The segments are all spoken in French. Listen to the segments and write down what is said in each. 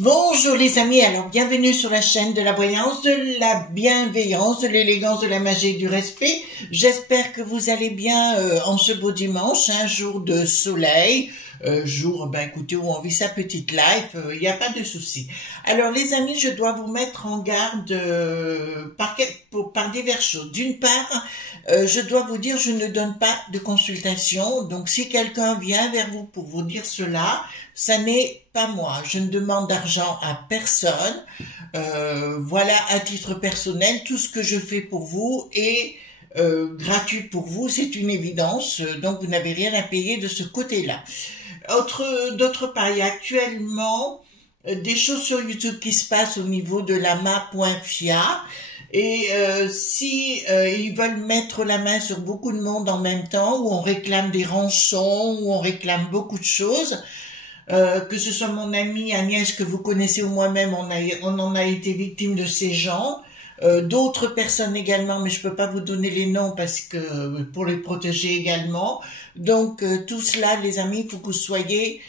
Bonjour les amis, alors bienvenue sur la chaîne de la voyance, de la bienveillance, de l'élégance, de la magie et du respect. J'espère que vous allez bien en ce beau dimanche, un jour de soleil, écoutez, où on vit sa petite life, il n'y a pas de souci. Alors les amis, je dois vous mettre en garde par diverses choses. D'une part, je dois vous dire, je ne donne pas de consultation, donc si quelqu'un vient vers vous pour vous dire cela, ça n'est pas moi. Je ne demande d'argent à personne. Voilà, à titre personnel, tout ce que je fais pour vous est gratuit pour vous, c'est une évidence, donc vous n'avez rien à payer de ce côté-là. D'autre part, il y a actuellement des choses sur YouTube qui se passent au niveau de la ma.fia. Et si ils veulent mettre la main sur beaucoup de monde en même temps, où on réclame des rançons, où on réclame beaucoup de choses, que ce soit mon amie Agnès que vous connaissez ou moi-même, on en a été victime de ces gens, d'autres personnes également, mais je peux pas vous donner les noms parce que pour les protéger également. Donc tout cela, les amis, il faut que vous soyez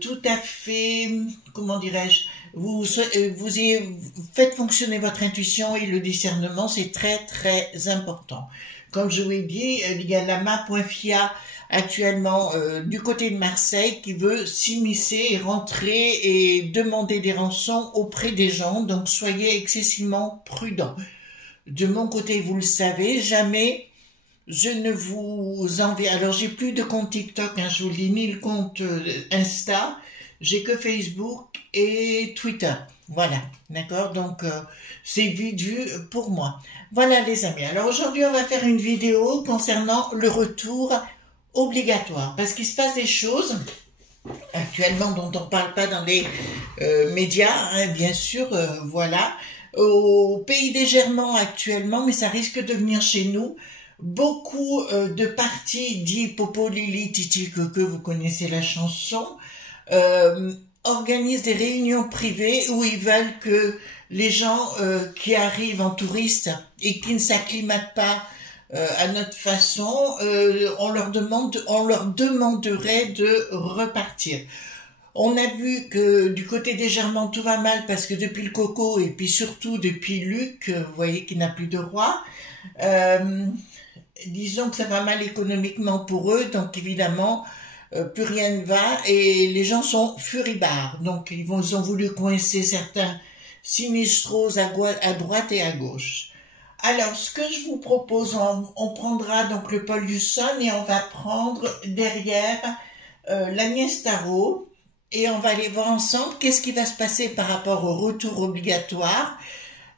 tout à fait, comment dirais-je, vous faites fonctionner votre intuition et le discernement, c'est très très important. Comme je vous l'ai dit, il y a la ma.fia actuellement du côté de Marseille qui veut s'immiscer et rentrer et demander des rançons auprès des gens, donc soyez excessivement prudents. De mon côté, vous le savez, jamais je ne vous enverrai. Alors j'ai plus de compte TikTok, hein, je vous le dis, ni le compte Insta, j'ai que Facebook et Twitter. Voilà, d'accord, donc c'est vite vu pour moi. Voilà les amis, alors aujourd'hui on va faire une vidéo concernant le retour obligatoire, parce qu'il se passe des choses actuellement dont on ne parle pas dans les médias, hein, bien sûr, voilà, au pays des Germans actuellement, mais ça risque de venir chez nous. Beaucoup de partis dits Popo Lili Titi que vous connaissez la chanson, organisent des réunions privées où ils veulent que les gens qui arrivent en touristes et qui ne s'acclimatent pas à notre façon, on leur demanderait de repartir. On a vu que du côté des Germans tout va mal parce que depuis le Coco et puis surtout depuis Luc, vous voyez qu'il n'a plus de roi, disons que ça va mal économiquement pour eux, donc évidemment plus rien ne va et les gens sont furibards. Donc ils ont voulu coincer certains sinistros à droite et à gauche. Alors, ce que je vous propose, on prendra donc le Paul Husson et on va prendre derrière l'Agnès Tarot et on va aller voir ensemble qu'est-ce qui va se passer par rapport au retour obligatoire.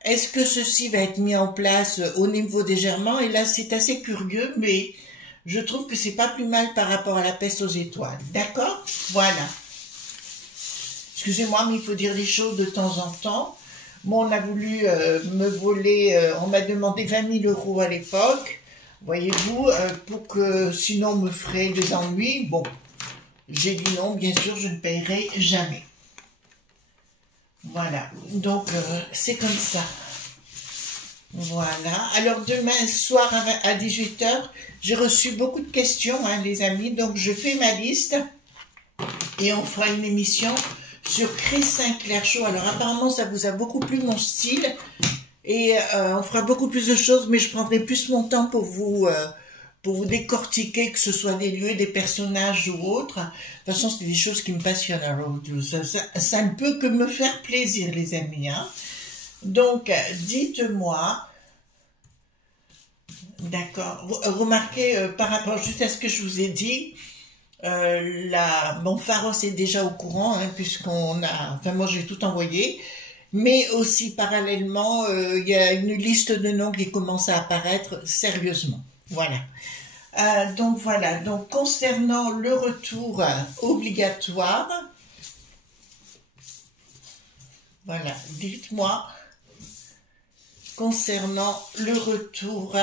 Est-ce que ceci va être mis en place au niveau des Germans? Et là, c'est assez curieux, mais je trouve que c'est pas plus mal par rapport à la peste aux étoiles. D'accord? Voilà. Excusez-moi, mais il faut dire les choses de temps en temps. Moi, on a voulu me voler, on m'a demandé 20 000 € à l'époque, voyez-vous, pour que sinon on me ferait des ennuis. Bon, j'ai dit non, bien sûr, je ne paierai jamais. Voilà, donc c'est comme ça. Voilà, alors demain soir à 18 h, j'ai reçu beaucoup de questions, hein, les amis, donc je fais ma liste et on fera une émission sur Chris Sinclair Show. Alors apparemment ça vous a beaucoup plu mon style et on fera beaucoup plus de choses, mais je prendrai plus mon temps pour vous décortiquer, que ce soit des lieux, des personnages ou autres. De toute façon c'est des choses qui me passionnent. Alors, ça ne peut que me faire plaisir les amis, hein. Donc dites-moi, d'accord, remarquez par rapport juste à ce que je vous ai dit, mon Pharos est déjà au courant, hein, puisqu'on a, enfin moi j'ai tout envoyé, mais aussi parallèlement, il y a une liste de noms qui commence à apparaître sérieusement. Voilà. Donc voilà, donc concernant le retour obligatoire, voilà, dites-moi, concernant le retour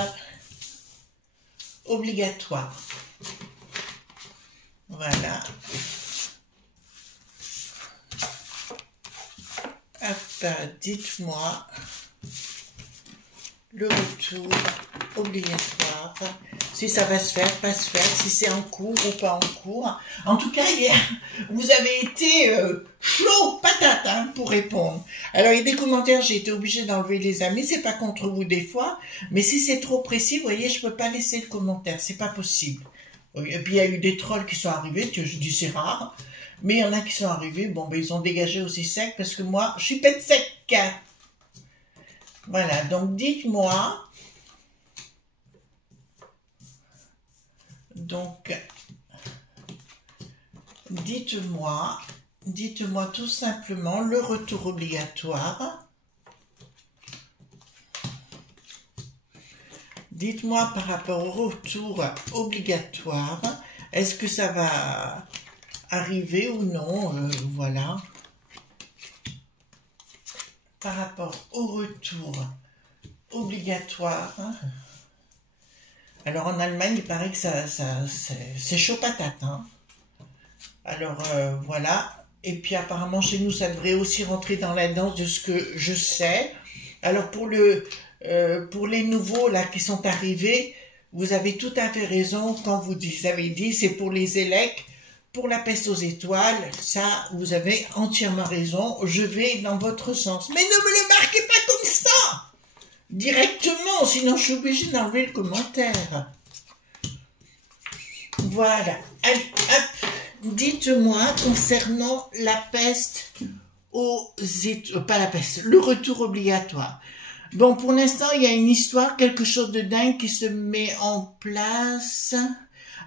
obligatoire, voilà, hop, dites-moi, le retour obligatoire, si ça va se faire, pas se faire, si c'est en cours ou pas en cours. En tout cas, vous avez été chaud patate hein, pour répondre. Alors, il y a des commentaires, j'ai été obligée d'enlever les amis, c'est pas contre vous des fois, mais si c'est trop précis, vous voyez, je peux pas laisser le commentaire, c'est pas possible. Et puis, il y a eu des trolls qui sont arrivés, je dis c'est rare, mais il y en a qui sont arrivés, bon, ben, ils ont dégagé aussi sec, parce que moi, je suis pète sec. Voilà, donc dites-moi, donc, dites-moi tout simplement le retour obligatoire. Dites-moi par rapport au retour obligatoire, est-ce que ça va arriver ou non, voilà. Par rapport au retour obligatoire. Alors en Allemagne, il paraît que c'est chaud patate. Hein. Alors voilà. Et puis apparemment chez nous, ça devrait aussi rentrer dans la danse de ce que je sais. Alors pour les nouveaux là qui sont arrivés, vous avez tout à fait raison quand vous avez dit c'est pour les élects. Pour la peste aux étoiles, ça, vous avez entièrement raison. Je vais dans votre sens. Mais ne me le marquez pas comme ça directement, sinon je suis obligée d'enlever le commentaire. Voilà. Allez, hop. Dites-moi concernant la peste aux étoiles, pas la peste, le retour obligatoire. Bon, pour l'instant, il y a une histoire, quelque chose de dingue qui se met en place.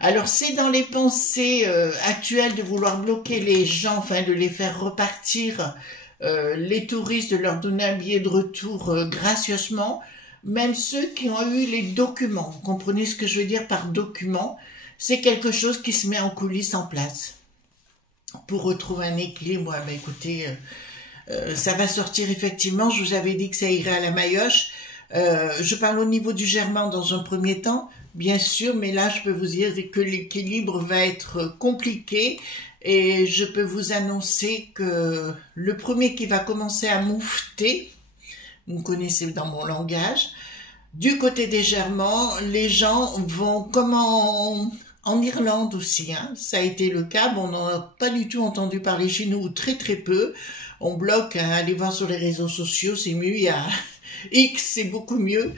Alors, c'est dans les pensées actuelles de vouloir bloquer les gens, enfin de les faire repartir, les touristes, de leur donner un billet de retour gracieusement, même ceux qui ont eu les documents. Vous comprenez ce que je veux dire par document? C'est quelque chose qui se met en coulisses en place. Pour retrouver un équilibre, ben écoutez, ça va sortir effectivement, je vous avais dit que ça irait à la maillotche. Je parle au niveau du Germain dans un premier temps, bien sûr, mais là, je peux vous dire que l'équilibre va être compliqué et je peux vous annoncer que le premier qui va commencer à moufter, vous me connaissez dans mon langage, du côté des Germains, les gens vont, comme en Irlande aussi, hein, ça a été le cas, bon, on n'en a pas du tout entendu parler chez nous, très très peu, on bloque, hein, allez voir sur les réseaux sociaux, c'est mieux, il y a... X, c'est beaucoup mieux.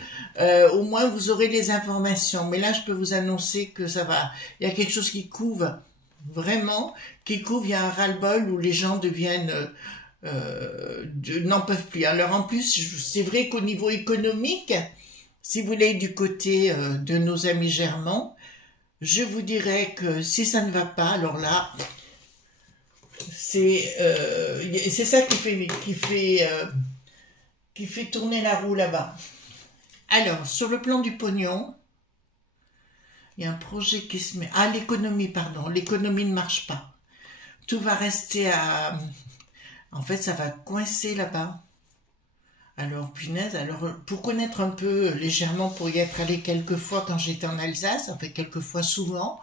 Au moins, vous aurez les informations. Mais là, je peux vous annoncer que ça va. Il y a quelque chose qui couve, vraiment, qui couve. Il y a un ras-le-bol où les gens deviennent... n'en peuvent plus. Alors, en plus, c'est vrai qu'au niveau économique, si vous voulez, du côté de nos amis germans, je vous dirais que si ça ne va pas, alors là, c'est ça qui fait tourner la roue là-bas. Alors, sur le plan du pognon, il y a un projet qui se met... Ah, l'économie, pardon. L'économie ne marche pas. Tout va rester à... En fait, ça va coincer là-bas. Alors, punaise, alors, pour connaître un peu légèrement, pour y être allé quelques fois quand j'étais en Alsace, en fait, quelques fois souvent,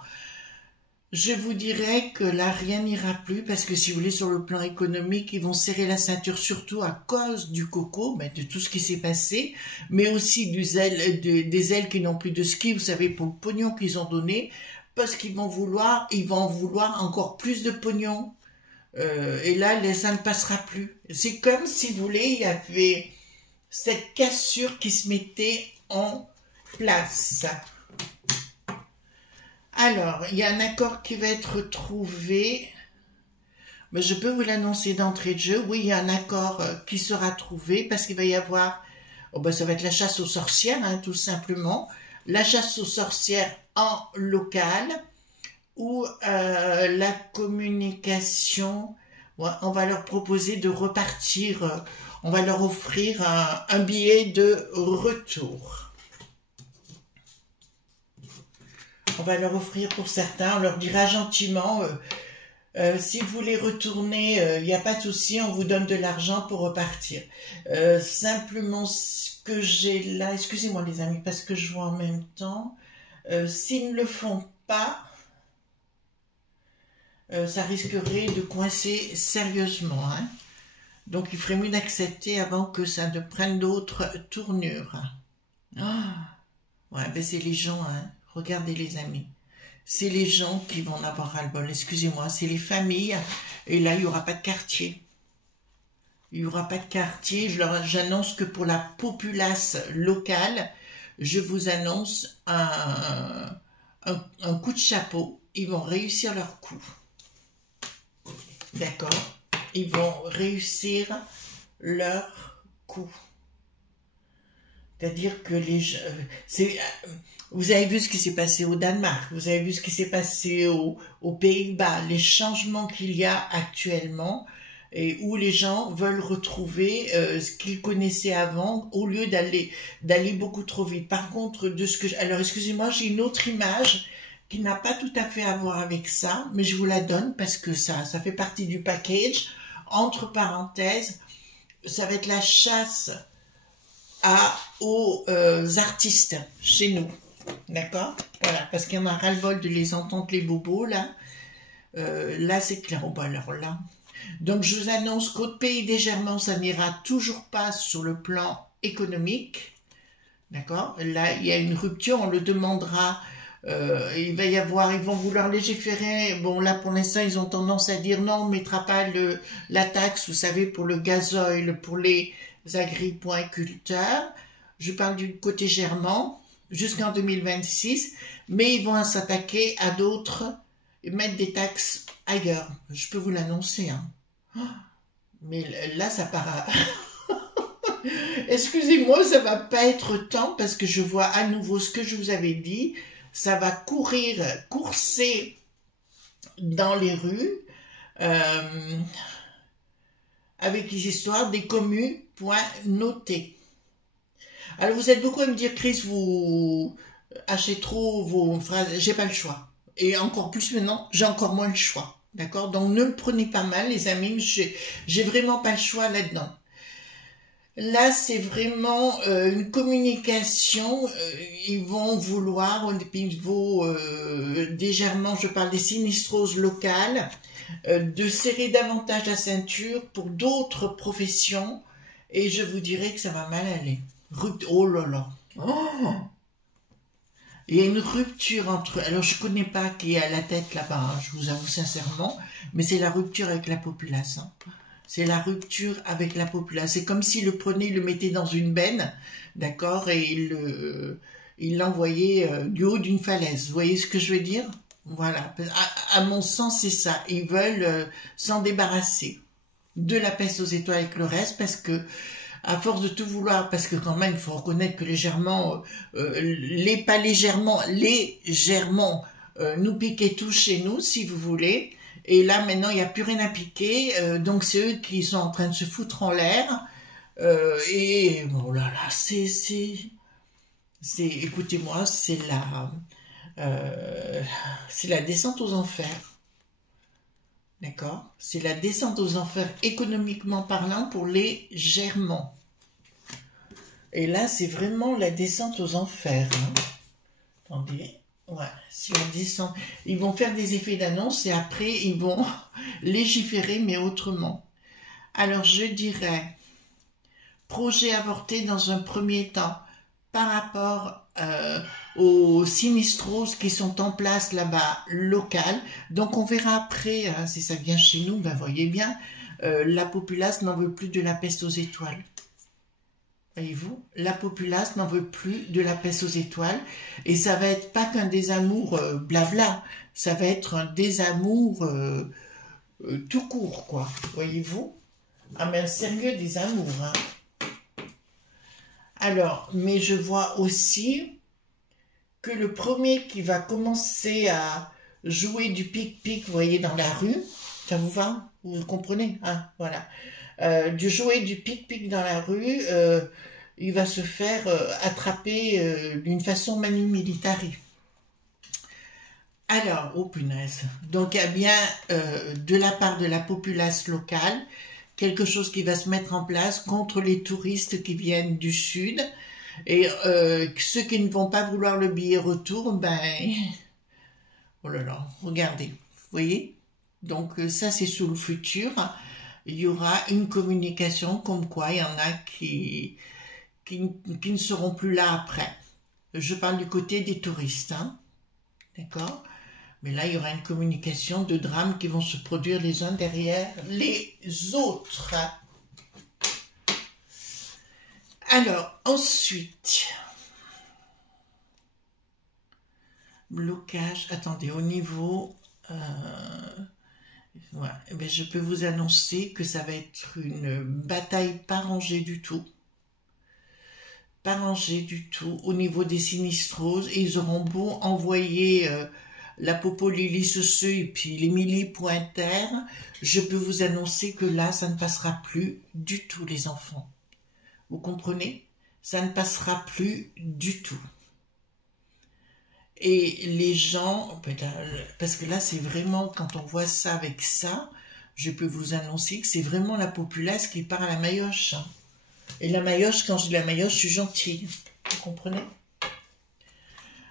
je vous dirais que là, rien n'ira plus parce que si vous voulez, sur le plan économique, ils vont serrer la ceinture surtout à cause du coco, ben, de tout ce qui s'est passé, mais aussi des ailes qui n'ont plus de ski, vous savez, pour le pognon qu'ils ont donné, parce qu'ils vont vouloir encore plus de pognon. Et là, ça ne passera plus. C'est comme si vous voulez, il y avait cette cassure qui se mettait en place. Alors, il y a un accord qui va être trouvé, mais je peux vous l'annoncer d'entrée de jeu. Oui, il y a un accord qui sera trouvé parce qu'il va y avoir, oh ben, ça va être la chasse aux sorcières, hein, tout simplement. La chasse aux sorcières en local ou la communication. Ouais, on va leur proposer de repartir, on va leur offrir un billet de retour. On va leur offrir pour certains, on leur dira gentiment, si vous voulez retourner, il n'y a pas de souci, on vous donne de l'argent pour repartir. Simplement, ce que j'ai là, excusez-moi les amis, parce que je vois en même temps, s'ils ne le font pas, ça risquerait de coincer sérieusement. Hein. Donc il ferait mieux d'accepter avant que ça ne prenne d'autres tournures. Ah, ouais, ben c'est les gens, hein. Regardez les amis. C'est les gens qui vont en avoir ras-le-bol. Excusez-moi, c'est les familles. Et là, il n'y aura pas de quartier. Il n'y aura pas de quartier. J'annonce que pour la populace locale, je vous annonce un coup de chapeau. Ils vont réussir leur coup. D'accord? Ils vont réussir leur coup. C'est-à-dire que les gens... Vous avez vu ce qui s'est passé au Danemark, vous avez vu ce qui s'est passé aux Pays-Bas, les changements qu'il y a actuellement, et où les gens veulent retrouver ce qu'ils connaissaient avant, au lieu d'aller beaucoup trop vite. Par contre, de ce que alors excusez-moi, j'ai une autre image qui n'a pas tout à fait à voir avec ça, mais je vous la donne parce que ça fait partie du package. Entre parenthèses, ça va être la chasse aux artistes chez nous. D'accord? Voilà, parce qu'il y en a ras-le-bol de les entendre les bobos, là. Là, c'est clair. Oh, bah, alors là. Donc, je vous annonce qu'au pays des Germains, ça n'ira toujours pas sur le plan économique. D'accord? Là, il y a une rupture, on le demandera. Il va y avoir, ils vont vouloir légiférer. Bon, là, pour l'instant, ils ont tendance à dire non, on ne mettra pas la taxe, vous savez, pour le gazoil, pour les agriculteurs. Je parle du côté germain. Jusqu'en 2026, mais ils vont s'attaquer à d'autres et mettre des taxes ailleurs. Je peux vous l'annoncer. Hein. Mais là, ça part Excusez-moi, ça va pas être temps parce que je vois à nouveau ce que je vous avais dit. Ça va courser dans les rues avec les histoires des communes notés. Alors, vous êtes beaucoup à me dire, Chris, vous achetez trop vos phrases. J'ai pas le choix. Et encore plus maintenant, j'ai encore moins le choix. D'accord? Donc, ne me prenez pas mal, les amis. J'ai vraiment pas le choix là-dedans. Là, c'est vraiment une communication. Ils vont vouloir, au niveau des Germains, je parle des sinistroses locales, de serrer davantage la ceinture pour d'autres professions. Et je vous dirais que ça va mal aller. Oh là là. Oh. Il y a une rupture entre... Alors, je ne connais pas qui est à la tête là-bas, hein, je vous avoue sincèrement, mais c'est la rupture avec la populace. Hein. C'est la rupture avec la populace. C'est comme s'il le prenait, il le mettait dans une benne, d'accord, et il l'envoyait du haut d'une falaise. Vous voyez ce que je veux dire? Voilà. À mon sens, c'est ça. Ils veulent s'en débarrasser de la peste aux étoiles avec le reste, parce que à force de tout vouloir, parce que quand même, il faut reconnaître que légèrement, légèrement, nous piquaient tous chez nous, si vous voulez. Et là, maintenant, il n'y a plus rien à piquer. Donc, c'est eux qui sont en train de se foutre en l'air. Et bon là là, écoutez-moi, c'est la descente aux enfers. D'accord? C'est la descente aux enfers économiquement parlant pour les Germains. Et là, c'est vraiment la descente aux enfers. Hein. Attendez. Ouais, c'est la descente. Ils vont faire des effets d'annonce et après, ils vont légiférer, mais autrement. Alors, je dirais, projet avorté dans un premier temps par rapport aux sinistroses qui sont en place là-bas, locales. Donc, on verra après, hein, si ça vient chez nous, ben, voyez bien, la populace n'en veut plus de la peste aux étoiles. Voyez-vous, la populace n'en veut plus de la peste aux étoiles. Et ça va être pas qu'un désamour blabla, ça va être un désamour tout court, quoi. Voyez-vous? Ah, mais un sérieux désamour, hein. Alors, mais je vois aussi que le premier qui va commencer à jouer du pic-pic, vous voyez, dans la rue, Ça vous va? Vous comprenez? Hein, voilà. Du jouet du pic-pic dans la rue, il va se faire attraper d'une façon manu militari. Alors, oh punaise. Donc, il y a bien, de la part de la populace locale, quelque chose qui va se mettre en place contre les touristes qui viennent du sud. Et ceux qui ne vont pas vouloir le billet retour, ben... Oh là là, regardez, vous voyez? Donc, ça, c'est sous le futur. Il y aura une communication comme quoi il y en a qui ne seront plus là après. Je parle du côté des touristes, hein? D'accord? Mais là, il y aura une communication de drames qui vont se produire les uns derrière les autres. Alors, ensuite, blocage, attendez, au niveau, voilà, eh bien, je peux vous annoncer que ça va être une bataille pas rangée du tout. Pas rangée du tout au niveau des sinistroses, et ils auront beau envoyer la Popo Lily Ceceux et puis l'Émilie Pointer, je peux vous annoncer que là, ça ne passera plus du tout, les enfants. Vous comprenez? Ça ne passera plus du tout. Et les gens, parce que là, c'est vraiment, quand on voit ça avec ça, je peux vous annoncer que c'est vraiment la populace qui part à la maillotche. Et la maillotche, quand je dis la maillotche, je suis gentille. Vous comprenez?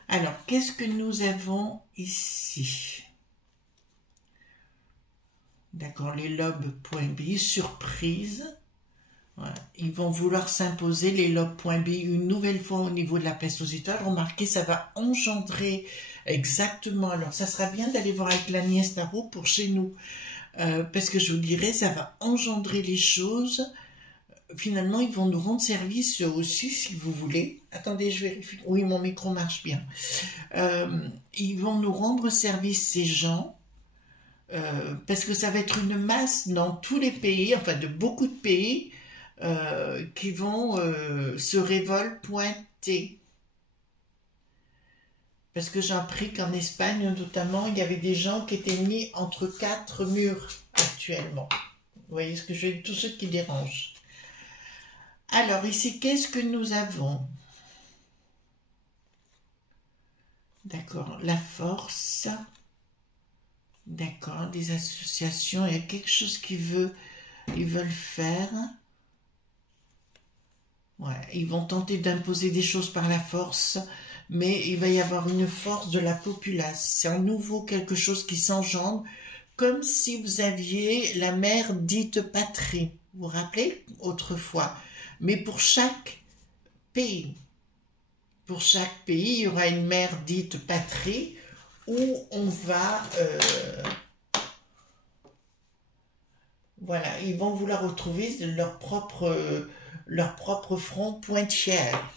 Alors, qu'est-ce que nous avons ici? D'accord, les lobes.bi, surprise. Voilà. Ils vont vouloir s'imposer, les lobes.bi, une nouvelle fois au niveau de la peste aux étoiles. Remarquez, ça va engendrer exactement... Alors, ça sera bien d'aller voir avec l'Agnès Tarot pour chez nous. Parce que je vous dirais, ça va engendrer les choses... Finalement, ils vont nous rendre service aussi, si vous voulez. Attendez, je vérifie. Oui, mon micro marche bien. Ils vont nous rendre service, ces gens, parce que ça va être une masse dans tous les pays, enfin de beaucoup de pays, qui vont se révolter. Parce que j'ai appris qu'en Espagne, notamment, il y avait des gens qui étaient mis entre 4 murs actuellement. Vous voyez ce que je veux dire? Tous ceux qui dérangent. Alors, ici, qu'est-ce que nous avons? D'accord, la force. D'accord, des associations. Il y a quelque chose qu'ils veulent faire. Ouais, ils vont tenter d'imposer des choses par la force, mais il va y avoir une force de la populace. C'est à nouveau quelque chose qui s'engendre, comme si vous aviez la mère dite patrie. Vous vous rappelez autrefois? Mais pour chaque pays, il y aura une mère dite patrie où on va... voilà, ils vont vouloir retrouver leur propre front pointillère.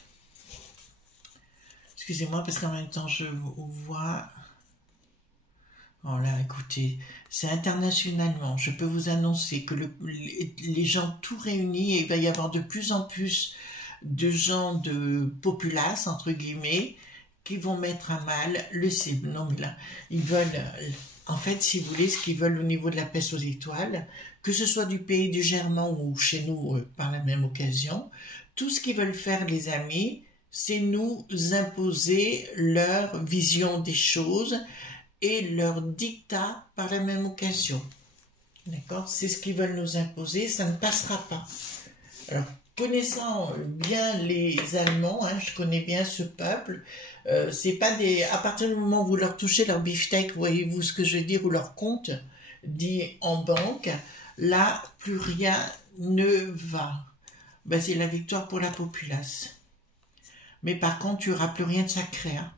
Excusez-moi, parce qu'en même temps, je vois... Oh là, écoutez, c'est internationalement. Je peux vous annoncer que les gens tout réunis, et il va y avoir de plus en plus de gens de populace, entre guillemets, qui vont mettre à mal le cible. Non, mais là, ils veulent... En fait, si vous voulez, ce qu'ils veulent au niveau de la peste aux étoiles, que ce soit du pays du Germain ou chez nous par la même occasion, tout ce qu'ils veulent faire, les amis, c'est nous imposer leur vision des choses et leur dictat par la même occasion. D'accord? C'est ce qu'ils veulent nous imposer, ça ne passera pas. Alors, connaissant bien les Allemands, hein, je connais bien ce peuple, c'est pas des... À partir du moment où vous leur touchez leur beefsteak, voyez-vous ce que je veux dire, ou leur compte dit en banque, là, plus rien ne va. Ben, c'est la victoire pour la populace. Mais par contre, il n'y aura plus rien de sacré. Hein.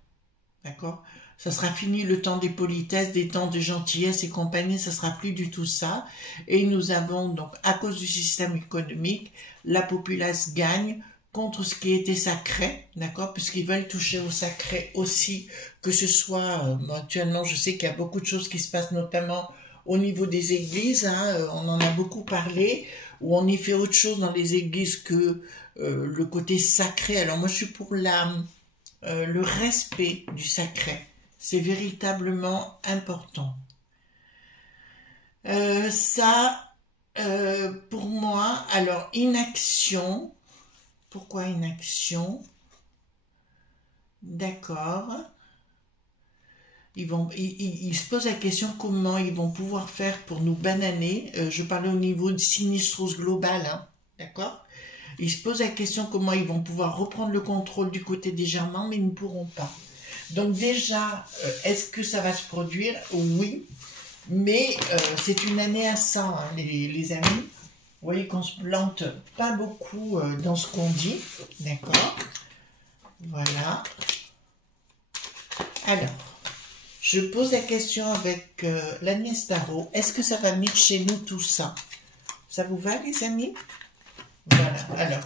D'accord? Ça sera fini le temps des politesses, des temps de gentillesse et compagnie, ça sera plus du tout ça. Et nous avons donc, à cause du système économique, la populace gagne contre ce qui était sacré, d'accord, puisqu'ils veulent toucher au sacré aussi, que ce soit, actuellement, je sais qu'il y a beaucoup de choses qui se passent, notamment au niveau des églises, hein, on en a beaucoup parlé, où on y fait autre chose dans les églises que le côté sacré. Alors moi, je suis pour le respect du sacré. C'est véritablement important. Ça, pour moi, alors inaction. Pourquoi inaction? D'accord. Ils se posent la question comment ils vont pouvoir faire pour nous bananer. Je parlais au niveau de sinistrose globale, hein, d'accord? Ils se posent la question comment ils vont pouvoir reprendre le contrôle du côté des Germains, mais ils ne pourront pas. Donc déjà, est-ce que ça va se produire? Oui, mais c'est une année à 100, hein, les amis. Vous voyez qu'on se plante pas beaucoup dans ce qu'on dit, d'accord? Voilà. Alors, je pose la question avec l'Agnès Tarot. Est-ce que ça va venir chez nous tout ça? Ça vous va, les amis? Voilà. Alors,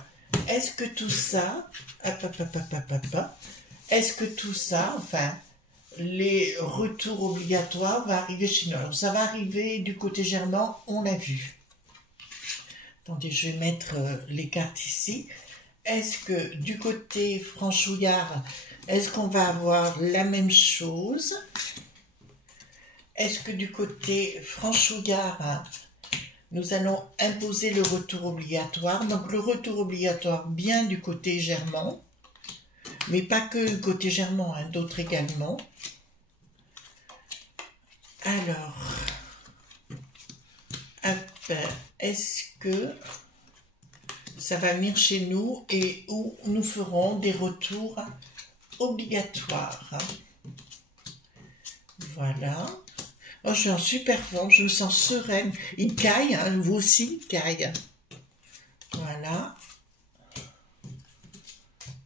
est-ce que tout ça... Est-ce que tout ça, enfin, les retours obligatoires va arriver chez nous? Alors, ça va arriver du côté germain, on l'a vu. Attendez, je vais mettre les cartes ici. Est-ce que du côté franchouillard, est-ce qu'on va avoir la même chose? Est-ce que du côté franchouillard, nous allons imposer le retour obligatoire? Donc le retour obligatoire bien du côté germain, mais pas que du côté germain, hein, d'autres également. Alors, est-ce que ça va venir chez nous et où nous ferons des retours obligatoires? Voilà. Oh, je suis en super forme, je me sens sereine. Il caille, hein, vous aussi, il caille. Voilà.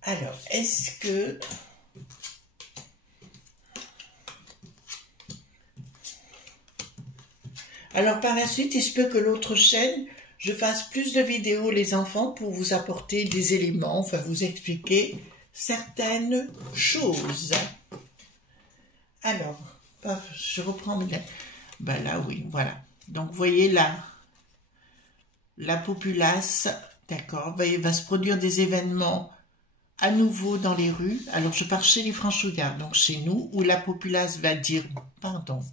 Alors, est-ce que... Alors, par la suite, il se peut que l'autre chaîne, je fasse plus de vidéos, les enfants, pour vous apporter des éléments, enfin, vous expliquer certaines choses. Alors, je reprends mes lettres. Ben là, oui, voilà. Donc, vous voyez là, la populace, d'accord, va se produire des événements à nouveau dans les rues. Alors, je pars chez les franchouillards, donc chez nous, où la populace va dire, pardon,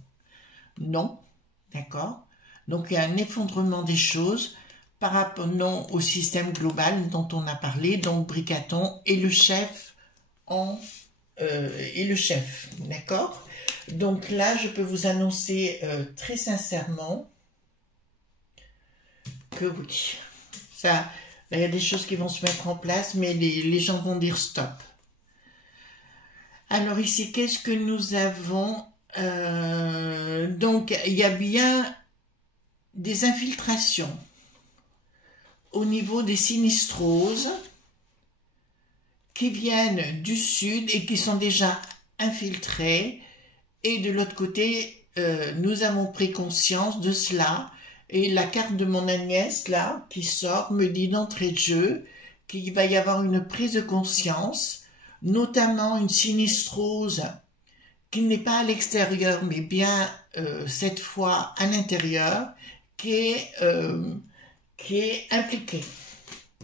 non, d'accord. Donc, il y a un effondrement des choses par rapport non au système global dont on a parlé, donc Bricaton et le chef d'accord. Donc là, je peux vous annoncer très sincèrement que oui, ça, il y a des choses qui vont se mettre en place, mais les gens vont dire stop. Alors ici, qu'est-ce que nous avons? Donc, il y a bien des infiltrations au niveau des sinistroses qui viennent du sud et qui sont déjà infiltrées. Et de l'autre côté, nous avons pris conscience de cela. Et la carte de mon Agnès, là, qui sort, me dit d'entrée de jeu qu'il va y avoir une prise de conscience, notamment une sinistrose qui n'est pas à l'extérieur, mais bien cette fois à l'intérieur, qui est impliquée.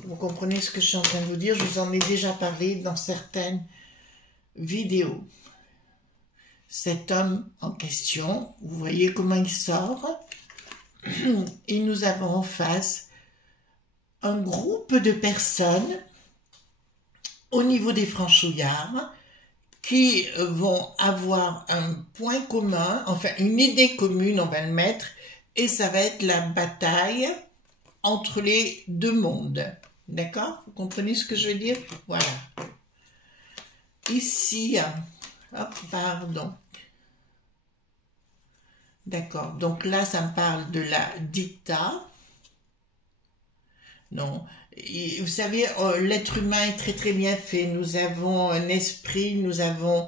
Vous comprenez ce que je suis en train de vous dire? Je vous en ai déjà parlé dans certaines vidéos. Cet homme en question, vous voyez comment il sort, et nous avons en face un groupe de personnes au niveau des franchouillards qui vont avoir un point commun, enfin une idée commune, on va le mettre, et ça va être la bataille entre les deux mondes. D'accord? Vous comprenez ce que je veux dire? Voilà. Ici, hop, pardon. D'accord. Donc là, ça me parle de la dicta. Non. Et vous savez, l'être humain est très très bien fait. Nous avons un esprit, nous avons...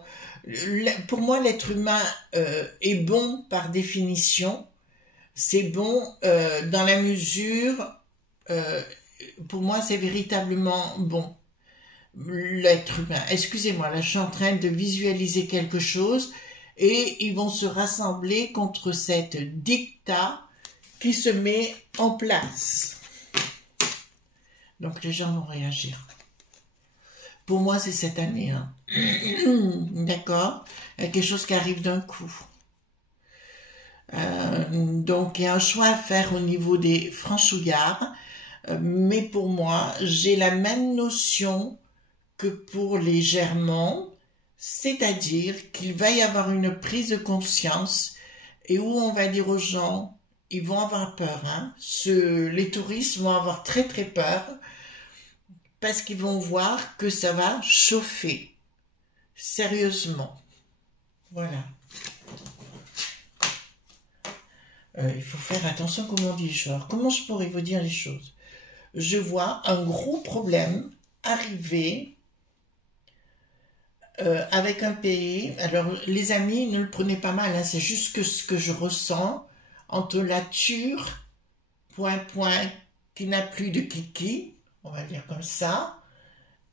Pour moi, l'être humain est bon par définition. C'est bon dans la mesure... pour moi, c'est véritablement bon. L'être humain. Excusez-moi, là, je suis en train de visualiser quelque chose et ils vont se rassembler contre cette dicta qui se met en place. Donc, les gens vont réagir. Pour moi, c'est cette année. Hein. D'accord? Il y a quelque chose qui arrive d'un coup. Donc il y a un choix à faire au niveau des franchouillards, mais pour moi j'ai la même notion que pour les germans, c'est-à-dire qu'il va y avoir une prise de conscience et où on va dire aux gens, ils vont avoir peur, hein. Les touristes vont avoir très très peur parce qu'ils vont voir que ça va chauffer, sérieusement. Voilà. Il faut faire attention comment on dit les choses. Alors, comment je pourrais vous dire les choses? Je vois un gros problème arriver avec un pays. Alors, les amis, ne le prenez pas mal, hein, c'est juste que ce que je ressens entre la Turquie, qui n'a plus de kiki, on va dire comme ça,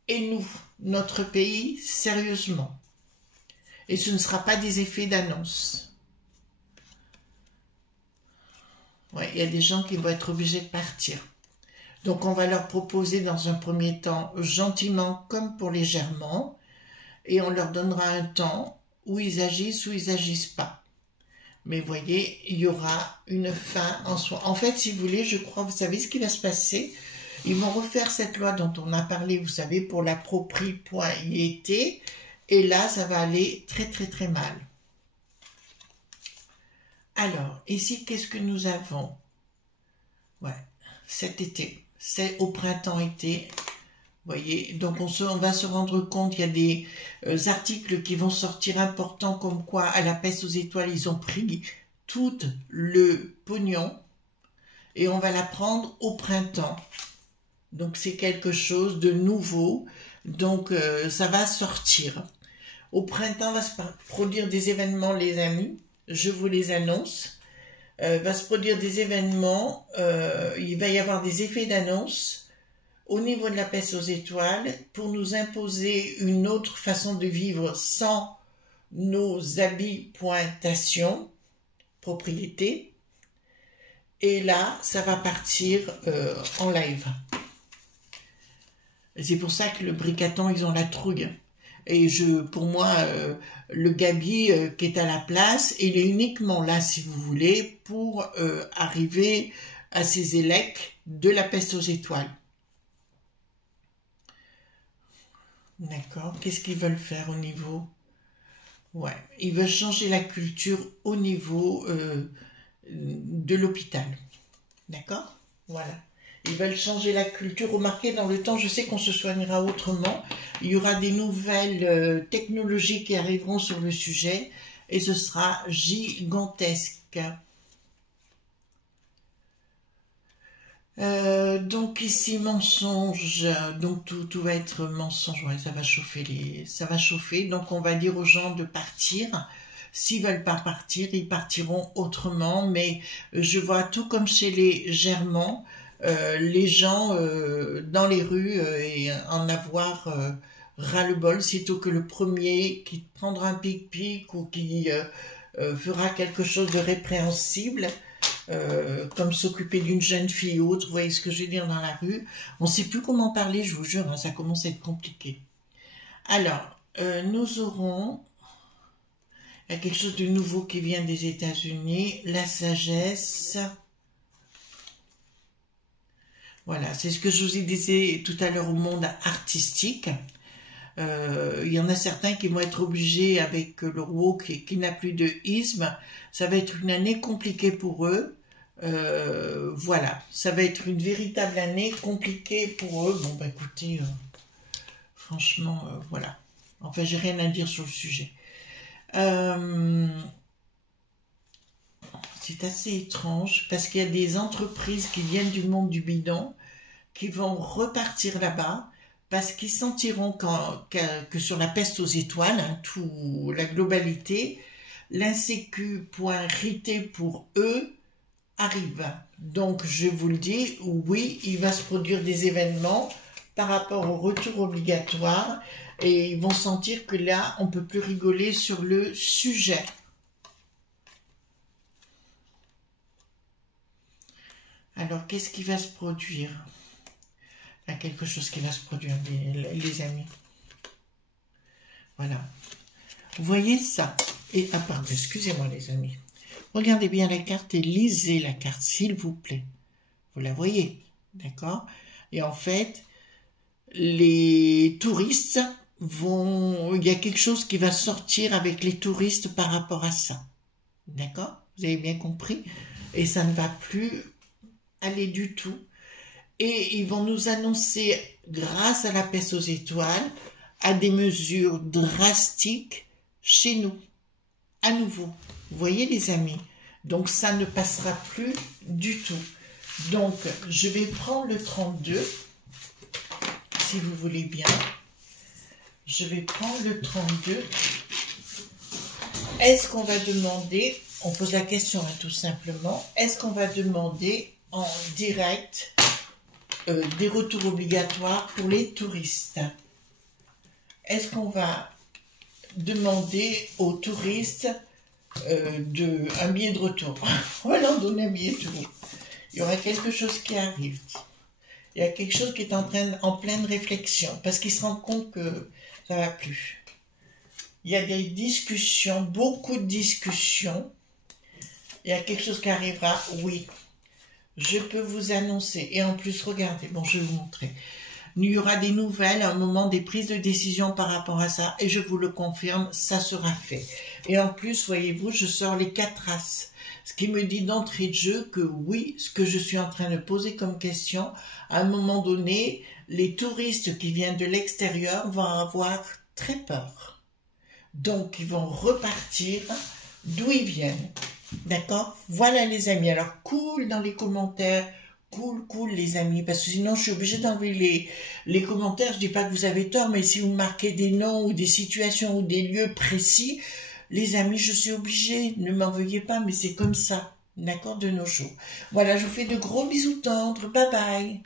et nous, notre pays, sérieusement. Et ce ne sera pas des effets d'annonce. Ouais, il y a des gens qui vont être obligés de partir. Donc, on va leur proposer dans un premier temps, gentiment, comme pour les germans, et on leur donnera un temps où ils agissent ou ils n'agissent pas. Mais vous voyez, il y aura une fin en soi. En fait, si vous voulez, je crois, vous savez ce qui va se passer? Ils vont refaire cette loi dont on a parlé, vous savez, pour la propriété. Et là, ça va aller très, très, très mal. Alors, ici, qu'est-ce que nous avons? Ouais, cet été. C'est au printemps-été. Vous voyez, donc on va se rendre compte, il y a des articles qui vont sortir importants comme quoi à la peste aux étoiles, ils ont pris tout le pognon et on va la prendre au printemps. Donc c'est quelque chose de nouveau, donc ça va sortir. Au printemps va se produire des événements, les amis, je vous les annonce. Va se produire des événements, il va y avoir des effets d'annonce au niveau de la peste aux étoiles, pour nous imposer une autre façon de vivre sans nos habits pointation, propriété. Et là, ça va partir en live. C'est pour ça que le Bricaton, ils ont la trouille. Et pour moi, le Gabi qui est à la place, il est uniquement là, si vous voulez, pour arriver à ces élecs de la peste aux étoiles. D'accord. Qu'est-ce qu'ils veulent faire au niveau? Ouais, ils veulent changer la culture au niveau de l'hôpital. D'accord? Voilà. Ils veulent changer la culture. Remarquez, dans le temps, je sais qu'on se soignera autrement. Il y aura des nouvelles technologies qui arriveront sur le sujet et ce sera gigantesque. Donc ici mensonge, donc tout va être mensonge, ouais, ça va chauffer, donc on va dire aux gens de partir. S'ils veulent pas partir, ils partiront autrement, mais je vois tout comme chez les Germans, les gens dans les rues et en avoir ras-le-bol, sitôt que le premier qui prendra un pic-pic ou qui fera quelque chose de répréhensible, comme s'occuper d'une jeune fille ou autre, vous voyez ce que je veux dire, dans la rue. On ne sait plus comment parler, je vous jure, hein, ça commence à être compliqué. Alors, nous aurons, il y a quelque chose de nouveau qui vient des États-Unis, la sagesse. Voilà, c'est ce que je vous ai dit tout à l'heure au monde artistique. Il y en a certains qui vont être obligés avec le woke qui n'a plus de isme. Ça va être une année compliquée pour eux. Voilà, ça va être une véritable année compliquée pour eux. Bon, bah écoutez, franchement, voilà. Enfin, j'ai rien à dire sur le sujet. C'est assez étrange parce qu'il y a des entreprises qui viennent du monde du bidon qui vont repartir là-bas parce qu'ils sentiront que sur la peste aux étoiles, hein, la globalité, l'insécu.rité pour eux arrive. Donc, je vous le dis, oui, il va se produire des événements par rapport au retour obligatoire et ils vont sentir que là, on ne peut plus rigoler sur le sujet. Alors, qu'est-ce qui va se produire? Il y a quelque chose qui va se produire, les amis. Voilà. Vous voyez ça? Et, ah pardon, excusez-moi les amis. Regardez bien la carte et lisez la carte, s'il vous plaît. Vous la voyez, d'accord? Et en fait, les touristes vont... Il y a quelque chose qui va sortir avec les touristes par rapport à ça. D'accord? Vous avez bien compris? Et ça ne va plus aller du tout. Et ils vont nous annoncer, grâce à la peste aux étoiles, à des mesures drastiques chez nous. À nouveau. Vous voyez les amis? Donc ça ne passera plus du tout. Donc je vais prendre le 32, si vous voulez bien. Je vais prendre le 32. Est-ce qu'on va demander, on pose la question hein, tout simplement, est-ce qu'on va demander en direct des retours obligatoires pour les touristes? Est-ce qu'on va demander aux touristes un billet de retour? On va leur donner un billet de retour. Il y aura quelque chose qui arrive. Il y a quelque chose qui est en pleine réflexion, parce qu'ils se rendent compte que ça ne va plus. Il y a des discussions, beaucoup de discussions. Il y a quelque chose qui arrivera, oui. Je peux vous annoncer. Et en plus, regardez, bon, je vais vous montrer. Il y aura des nouvelles à un moment des prises de décision par rapport à ça. Et je vous le confirme, ça sera fait. Et en plus, voyez-vous, je sors les 4 as. Ce qui me dit d'entrée de jeu que oui, ce que je suis en train de poser comme question, à un moment donné, les touristes qui viennent de l'extérieur vont avoir très peur. Donc, ils vont repartir d'où ils viennent. D'accord? Voilà les amis. Alors, cool dans les commentaires. Cool les amis. Parce que sinon, je suis obligée d'enlever les commentaires. Je dis pas que vous avez tort, mais si vous marquez des noms ou des situations ou des lieux précis, les amis, je suis obligée. Ne m'en veuillez pas, mais c'est comme ça. D'accord? De nos jours. Voilà, je vous fais de gros bisous tendres. Bye bye.